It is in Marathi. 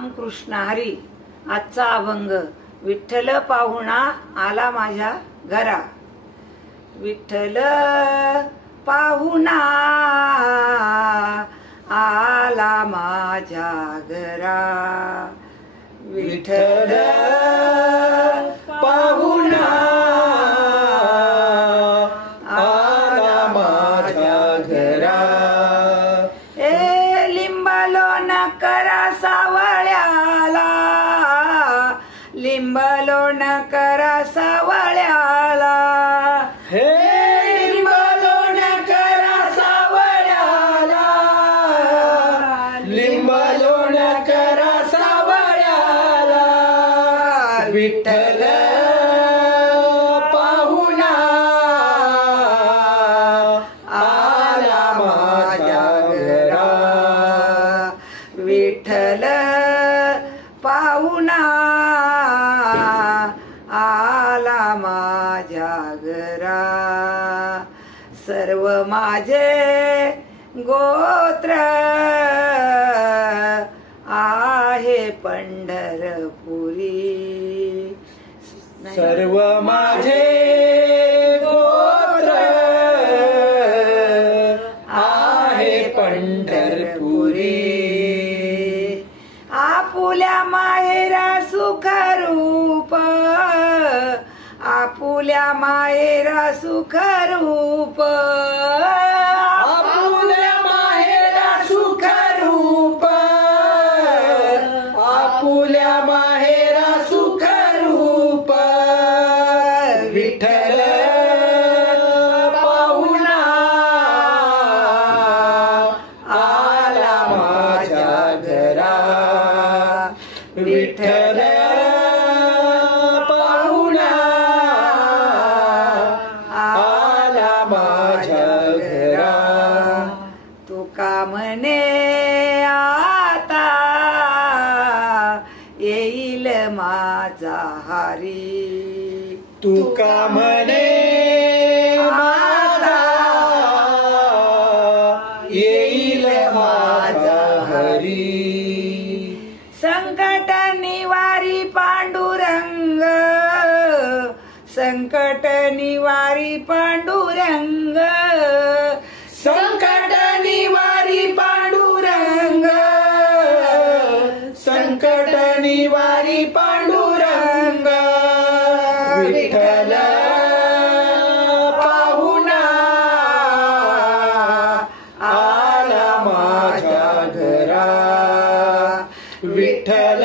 रामकृष्ण हरी. आजचा अभंग. विठ्ठल पाहुणा आला माझ्या घरा. विठ्ठल पाहुणा आला माझ्या घरा. विठ्ठल पाहुणा आला माझ्या घरा. ए लिंबलो न करा सावळ्याला, लिंबलो न करा सावळ्याला. हे लिंबलो न करा सावळ्याला, लिंबलो न करा सावळ्याला. विठ्ठल पाहुणा आला माझ्या घरा. विठ्ठल पाहुणा आला माझ्या घरा. सर्व माझे गोत्र आहे पंढरपुरी. सर्व माझे गोत्र आहे पंढरपुरी. आपुल्या माहेरा सुखरूप, आपुल्या माहेरा सुखरूप. आपुल्या माहेरा सुखरूप, आपुल्या माहेरा सुखरूप. विठ्ठल पाहुणा आला माझ्या घरा. विठ्ठल पाहुणा आला माझ्या घरा. तुका म्हणे आता येईल माझा हरी. तुका म्हणे माझा येईल माझा हरी. संकट निवारी पांडुरंग, संकट निवारी पांडुरंग. संकट निवारी पांडुरंग, संकट निवारी पांडुरंग. विठ्ठल पाहुणा आला माझ्या घरा. विठ्ठल